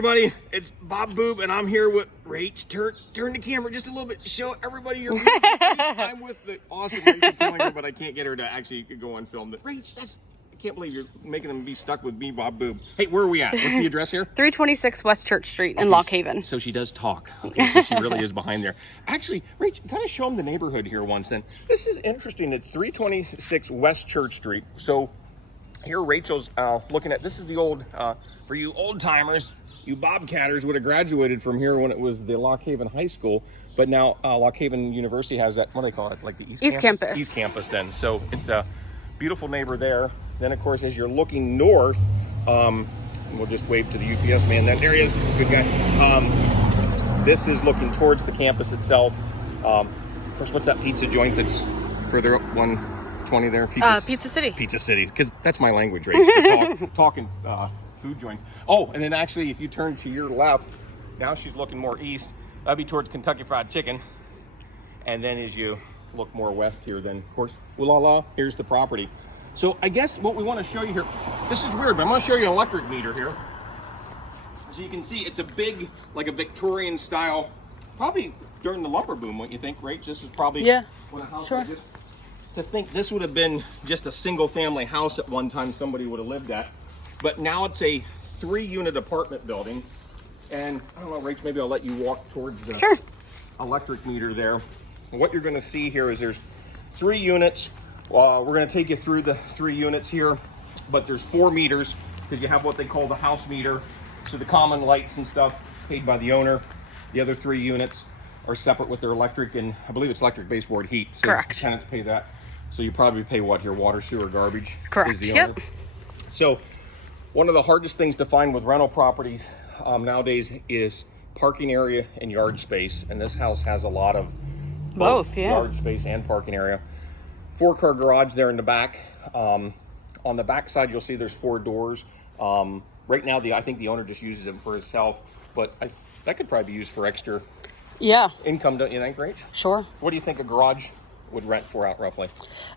everybody, it's Bob Boob, and I'm here with Rach. Turn the camera just a little bit to show everybody your I'm with the awesome Rachel Killinger, but I can't get her to actually go on film. Rach, I can't believe you're making them be stuck with me, Bob Boob. Hey, where are we at? What's the address here? 326 West Church Street in Lock Haven. So she does talk. Okay, so she really is behind there. Actually, Rach, kind of show them the neighborhood here once then. This is interesting. It's 326 West Church Street. So here Rachel's looking at, this is the old, for you old timers, you Bobcatters would have graduated from here when it was the Lock Haven High School, but now Lock Haven University has that, what do they call it, like the East Campus? East Campus then. So it's a beautiful neighbor there. Then of course, as you're looking north, we'll just wave to the UPS man, that area, good guy. This is looking towards the campus itself. Of course, what's that pizza joint that's further up 120 there? Pizza City. Pizza City, because that's my language, right? Talking food joints. Oh, and then actually, if you turn to your left, now she's looking more east. That'd be towards Kentucky Fried Chicken. And then as you look more west here, then of course, ooh la la, here's the property. So I guess what we want to show you here, this is weird, but I'm going to show you an electric meter here. So you can see it's a big, like a Victorian style, probably during the lumber boom, what you think, Rach? This is probably when a house like this. To think this would have been just a single family house at one time somebody would have lived at. But now it's a 3-unit apartment building. And I don't know, Rach, maybe I'll let you walk towards the electric meter there. And what you're going to see here is there's 3 units. We're going to take you through the 3 units here, but there's 4 meters because you have what they call the house meter. So the common lights and stuff paid by the owner. The other 3 units are separate with their electric, and I believe it's electric baseboard heat. So correct. Tenants pay that. So you probably pay what here, water, sewer, garbage? Correct. Is the owner. So one of the hardest things to find with rental properties nowadays is parking area and yard space. And this house has a lot of both yard space and parking area. 4-car garage there in the back. On the back side, you'll see there's 4 doors. Right now, I think the owner just uses them for himself, but that could probably be used for extra income, don't you think, Rach? Sure. What do you think a garage would rent for out roughly?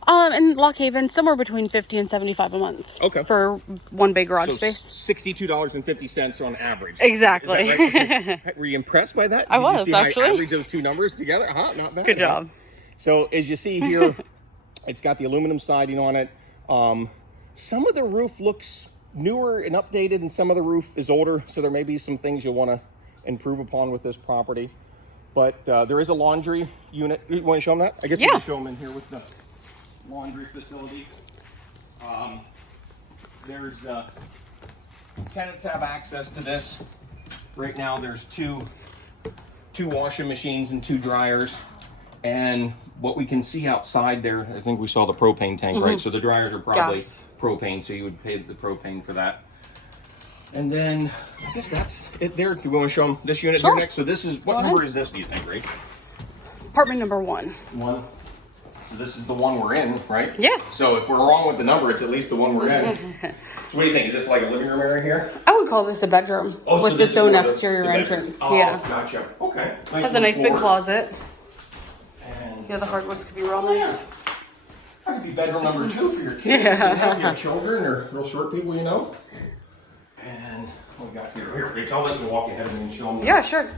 In Lock Haven, somewhere between $50 and $75 a month. Okay. For one big garage space. $62.50 on average. Exactly. Right? Were you impressed by that? I was, you see actually. How I average those 2 numbers together? Not bad. Good job. So as you see here, it's got the aluminum siding on it. Some of the roof looks newer and updated, and some of the roof is older. So there may be some things you'll want to improve upon with this property. But there is a laundry unit. You want to show them that? I guess we can show them in here with the laundry facility. There's tenants have access to this. Right now there's two washing machines and 2 dryers. And what we can see outside there, I think we saw the propane tank, right? So the dryers are probably propane, so you would pay the propane for that. And then I guess that's it there. Do you want to show them this unit here next? So this is, what number is this, do you think, Rach? Apartment number 1. 1. So this is the one we're in, right? Yeah. So if we're wrong with the number, it's at least the one we're in. So what do you think? Is this like a living room area here? I would call this a bedroom with its own exterior entrance. Oh, gotcha. Okay. Nice. Has a nice big closet. And the hardwoods could be real nice. That could be bedroom number 2 for your kids. And your children or real short people, you know. And what we got here? Rach, I'll let you walk ahead of me and show them. Yeah, sure.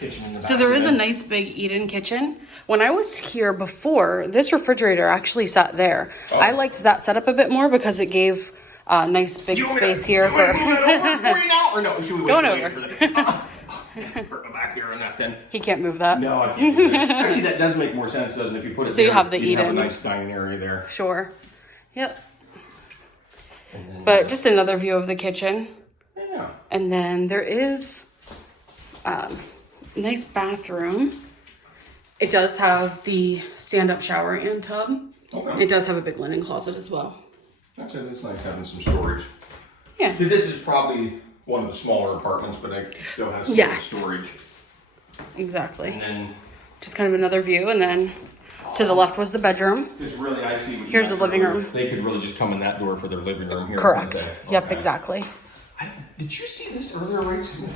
Kitchen in the back. So there is a nice big eat-in kitchen. When I was here before, this refrigerator actually sat there. I liked that setup a bit more because it gave a nice big space here for. Move that over for you now, or no? Should we wait going over? over. Put my back there on that then. He can't move that. No, I can't do that. Actually, that does make more sense, doesn't it? If you put it so there, you have the you eat-in. have a nice dining area there. Sure. Yep. But just another view of the kitchen. Yeah. And then there is a nice bathroom. It does have the stand-up shower and tub. Okay. It does have a big linen closet as well. That's it. It's nice having some storage. Yeah. Because this is probably one of the smaller apartments, but it still has some storage. Exactly. And then just kind of another view, and then to the left was the bedroom. Because really, I see. Here's the living room. They could really just come in that door for their living room here. Correct. Okay. Yep, exactly. Did you see this earlier, Rach?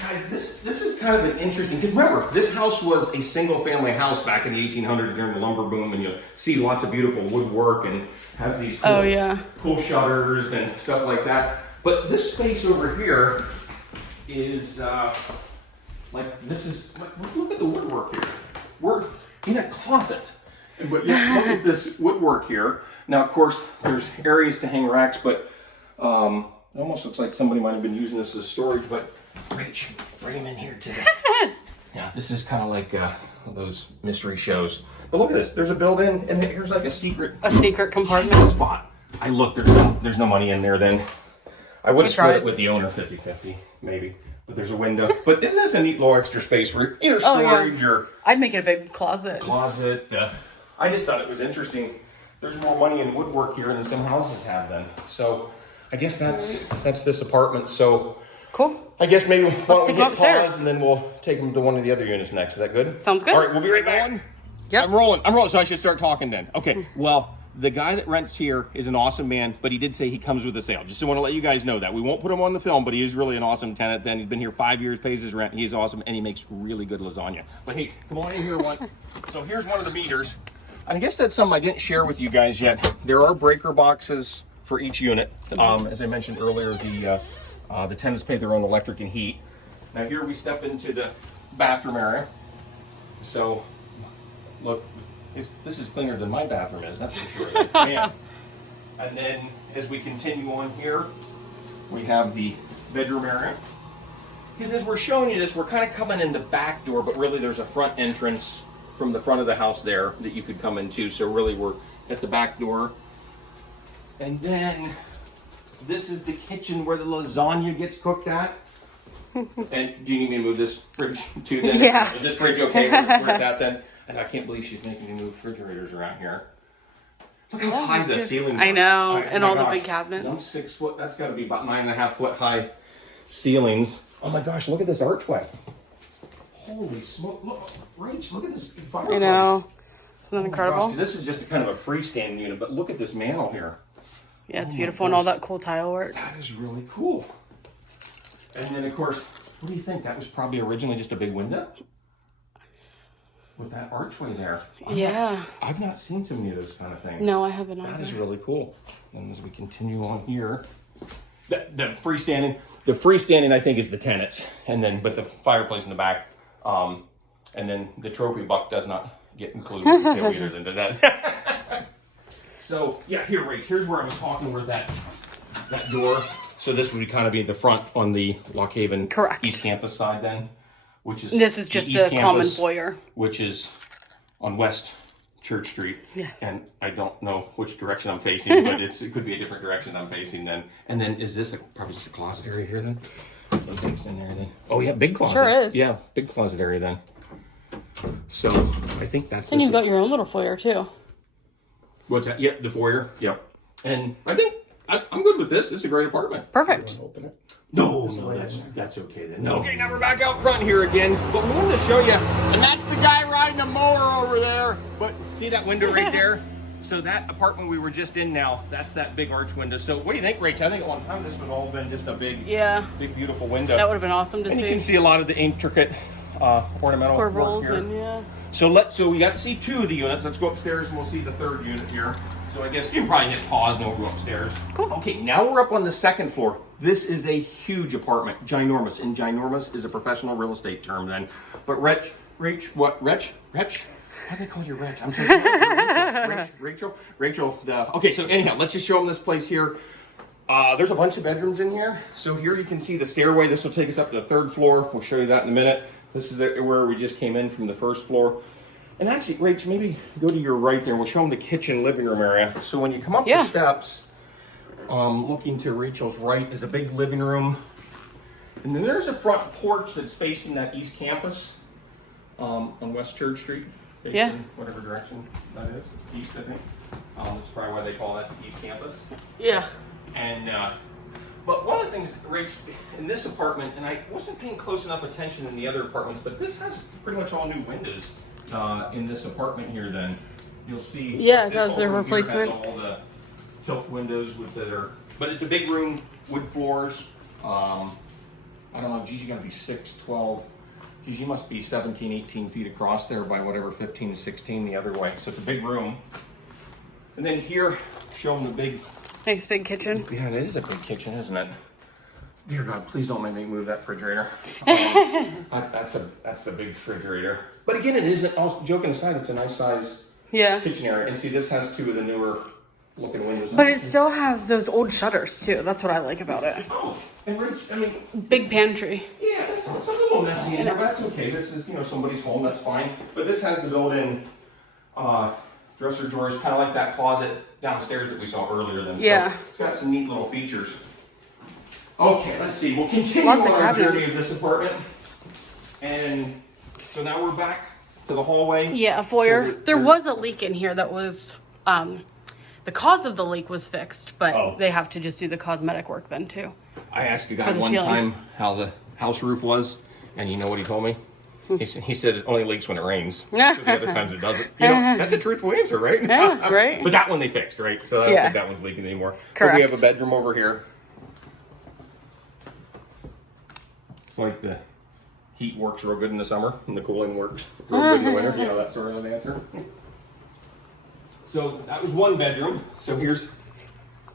Guys, this is kind of an interesting, because remember, this house was a single family house back in the 1800s during the lumber boom, and you see lots of beautiful woodwork and has these cool shutters and stuff like that. But this space over here is like this is look at the woodwork here. We're in a closet, but yeah, look at this woodwork here. Now, of course, there's areas to hang racks, but it almost looks like somebody might have been using this as storage. But Rach, bring him in here today. Yeah, this is kind of like those mystery shows. But look at this. There's a built-in, and here's like a secret compartment spot. I looked. There's no money in there. Then I would have split it with the owner 50-50, maybe. But there's a window. But isn't this a neat little extra space for either storage or... I'd make it a big closet. I just thought it was interesting. There's more money in woodwork here than some houses have then. So I guess that's this apartment. So cool. I guess maybe Let's take them upstairs. pause and then we'll take them to one of the other units next. Is that good? Sounds good. All right, we'll be right back. Yep. I'm rolling. So I should start talking then. Okay. Well, the guy that rents here is an awesome man, but he did say he comes with a sale. Just want to let you guys know that. We won't put him on the film, but he is really an awesome tenant. Then he's been here 5 years, pays his rent. He's awesome, and he makes really good lasagna. But hey, come on in here. So here's one of the meters. And I guess that's something I didn't share with you guys yet. There are breaker boxes for each unit. As I mentioned earlier, the tenants pay their own electric and heat. Now here we step into the bathroom area. So look, this is cleaner than my bathroom is, that's for sure. Man. And then as we continue on here, we have the bedroom area. Because as we're showing you this, we're kind of coming in the back door, but really there's a front entrance from the front of the house there that you could come into. So really we're at the back door. And then this is the kitchen where the lasagna gets cooked at. And do you need me to move this fridge too then? Yeah. Is this fridge okay where it's at then? And I can't believe she's making me move refrigerators around here. Look how high the ceilings are. I know, and all the big cabinets. I'm 6 foot, that's gotta be about 9.5 foot high ceilings. Oh my gosh, look at this archway. Holy smoke, look, Rach, look at this fireplace. You know, isn't that incredible? Gosh, this is just a kind of a freestanding unit, but look at this mantle here. Yeah, it's beautiful and all that cool tile work. That is really cool. And then of course, what do you think? That was probably originally just a big window? With that archway there. I've not seen too many of those kind of things. No, I haven't either. That is really cool. And as we continue on here, the freestanding I think is the tenants, and then but the fireplace in the back, and then the trophy buck does not get included in the sale either than that. So yeah, here's where I was talking where that door. So this would kind of be the front on the Lock Haven East Campus side then. This is just the common foyer, which is on West Church Street. Yeah. And I don't know which direction I'm facing, but it could be a different direction I'm facing then. And then is this probably just a closet area here then? Things in there then. Oh yeah, big closet. Sure is. Yeah, big closet area then. So I think that's. And you've got your own little foyer too. What's that? Yeah, the foyer. Yep. And I think I'm good with this. This is a great apartment. Perfect. Open it. No, that's okay then. No. Okay, now we're back out front here again. But we wanted to show you, and that's the guy riding a mower over there. But see that window right there? So that apartment we were just in now, that's that big arch window. So what do you think, Rach? I think at one time this would all have been just a big, beautiful window. That would have been awesome to see. And you can see a lot of the intricate ornamental work here. And So we got to see 2 of the units. Let's go upstairs and we'll see the 3rd unit here. So I guess you can probably hit pause and we'll go upstairs. Cool. Okay, now we're up on the 2nd floor. This is a huge apartment, ginormous. And ginormous is a professional real estate term then. But Rach? Why do they call you Rach? I'm so sorry. Rachel. Okay, so anyhow, let's just show them this place here. There's a bunch of bedrooms in here. So here you can see the stairway. This will take us up to the 3rd floor. We'll show you that in a minute. This is where we just came in from the 1st floor. And actually, Rach, maybe go to your right there. We'll show them the kitchen living room area. So when you come up the steps, looking to Rachel's right is a big living room. And then there's a front porch that's facing that East Campus on West Church Street. Facing whatever direction that is. East, I think. That's probably why they call that the East Campus. Yeah. And, but one of the things, Rach, in this apartment, and I wasn't paying close enough attention in the other apartments, but this has pretty much all new windows. In this apartment here, then you'll see. Yeah, it does. The replacement. Has all the tilt windows but it's a big room, wood floors. I don't know. Geez, you got to be 6, 12. Geez, you must be 17, 18 feet across there by whatever 15 to 16 the other way. So it's a big room. And then here, showing the big. Nice big kitchen. Yeah, it is a big kitchen, isn't it? Dear God, please don't make me move that refrigerator. That's the big refrigerator. But again, it isn't, joking aside, it's a nice size kitchen area. And see, this has two of the newer looking windows. But it still has those old shutters too. That's what I like about it. Oh, and Rich, I mean, big pantry. Yeah, it's a little messy in there, but that's okay. This is, somebody's home, that's fine. But this has the built-in dresser drawers, kind of like that closet downstairs that we saw earlier. Then, so it's got some neat little features. Okay, let's see. We'll continue on our journey of this apartment. And so now we're back to the hallway. Yeah, a foyer. So there was a leak in here that was, the cause of the leak was fixed, but they have to just do the cosmetic work then too. I asked a guy one time how the house roof was, and you know what he told me? He said it only leaks when it rains. So the other times it doesn't. That's a truthful answer, right? Yeah, right. But that one they fixed, right? So I don't think that one's leaking anymore. Correct. But we have a bedroom over here. It's like the heat works real good in the summer, and the cooling works real good in the winter. That sort of answer. So that was one bedroom. So here's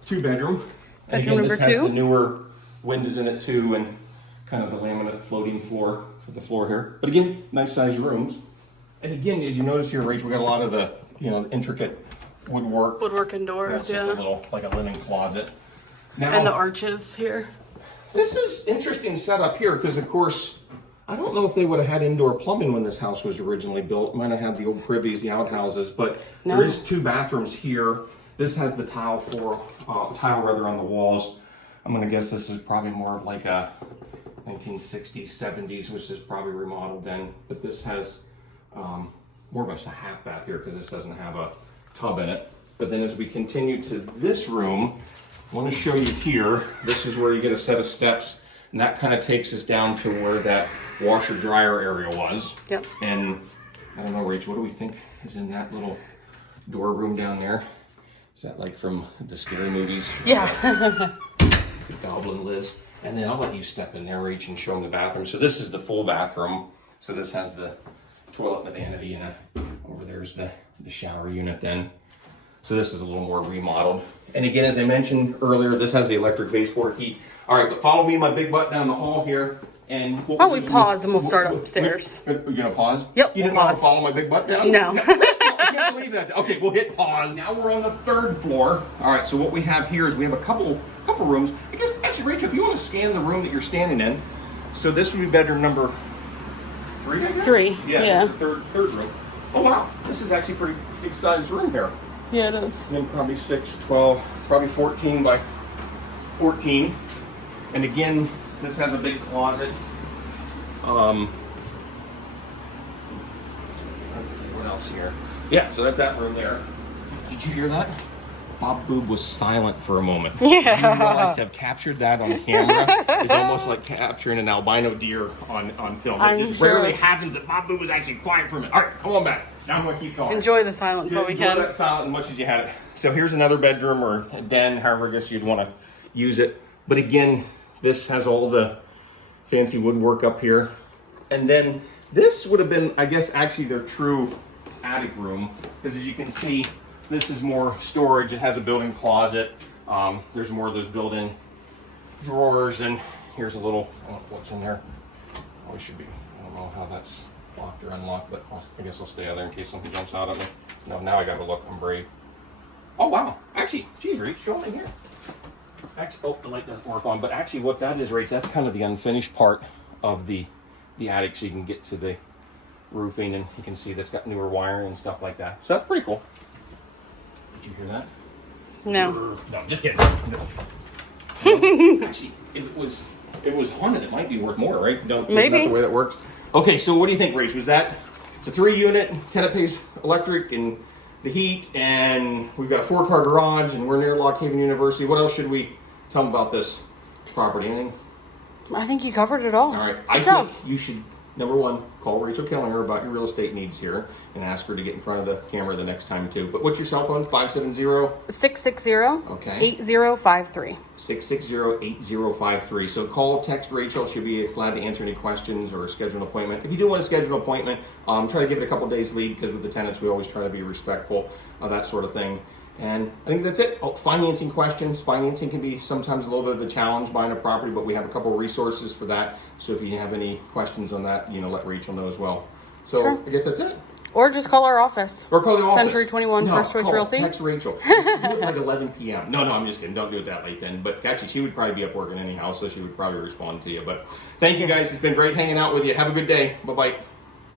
two bedroom. And again, this has the newer windows in it too, and kind of the laminate floating floor for the floor here. But again, nice sized rooms. And again, as you notice here, Rach, we got a lot of the intricate woodwork. Woodwork and doors. That's just a little like a linen closet. Now, and the arches here. This is interesting setup here because, of course, I don't know if they would have had indoor plumbing when this house was originally built. Might have had the old privies, the outhouses, but there is two bathrooms here. This has the tile on the walls. I'm gonna guess this is probably more like a 1960s, 70s, which is probably remodeled then. But this has more of a half bath here because this doesn't have a tub in it. But then as we continue to this room, I want to show you here, this is where you get a set of steps, and that kind of takes us down to where that washer dryer area was. Yep. And I don't know, Rach, what do we think is in that little door room down there? Is that like from the scary movies? Yeah. The goblin lives. And then I'll let you step in there, Rach, and show them the bathroom. So this is the full bathroom. So this has the toilet and the vanity, and over there's the shower unit then. So this is a little more remodeled. And again, as I mentioned earlier, this has the electric baseboard heat. All right, but follow me in my big butt down the hall here. And we pause and we'll start upstairs. You're gonna pause? Yep. You didn't want to follow my big butt down? No. I can't believe that. Okay, we'll hit pause. Now we're on the third floor. All right, so what we have here is we have a couple rooms. I guess, actually, Rachel, if you want to scan the room that you're standing in. So this would be bedroom number 3, I guess? 3, yeah. This is the third room. Oh, wow. This is actually a pretty big sized room here. Yeah, it is. And then probably 6, 12, probably 14 by 14. And again, this has a big closet. Let's see, what else here? Yeah, so that's that room there. Did you hear that? Bob Boob was silent for a moment. Yeah. You realize to have captured that on camera is almost like capturing an albino deer on film. It just rarely happens that Bob Boob was actually quiet for a minute. All right, come on back. Now I'm going to keep going. Enjoy the silence while we can. Enjoy that silence as much as you had it. So here's another bedroom or a den, however I guess you'd want to use it. But again, this has all the fancy woodwork up here. And then this would have been, I guess, actually their true attic room. Because as you can see, this is more storage. It has a built-in closet. There's more of those built-in drawers. And here's a little, what's in there? Always should be, I don't know how that's locked or unlocked, but I guess I'll stay out there in case something jumps out at me. No, now I gotta look, I'm brave. Oh wow, actually, geez, Rach, show me here. Actually, oh, the light doesn't work on, but actually what that is, Rach, that's kind of the unfinished part of the attic, so you can get to the roofing, and you can see that's got newer wiring and stuff like that. So that's pretty cool. Did you hear that? No. No, just kidding. No. Actually, if it was haunted, it might be worth more, right? Maybe. Not the way that works. Okay, so what do you think, Rach? Was that, it's a 3-unit, tenant pays electric and the heat, and we've got a 4-car garage, and we're near Lock Haven University. What else should we tell them about this property? Anything? I think you covered it all. All right. Good job. Think you should, number one, call Rachel Killinger about your real estate needs here and ask her to get in front of the camera the next time too. But what's your cell phone? 570-660-8053. Okay. 660-8053. So call, text Rachel. She'll be glad to answer any questions or schedule an appointment. If you do want to schedule an appointment, try to give it a couple days lead, because with the tenants we always try to be respectful of that sort of thing. And I think that's it. Oh, financing questions. Financing can be sometimes a little bit of a challenge buying a property, but we have a couple of resources for that. So if you have any questions on that, let Rachel know as well. So Sure. I guess that's it. Or just call our office. Or call the office. C21 First Choice Realty. Text Rachel. Do it like 11 p.m. No, I'm just kidding. Don't do it that late then. But actually, she would probably be up working anyhow, so she would probably respond to you. But thank you guys. It's been great hanging out with you. Have a good day. Bye-bye.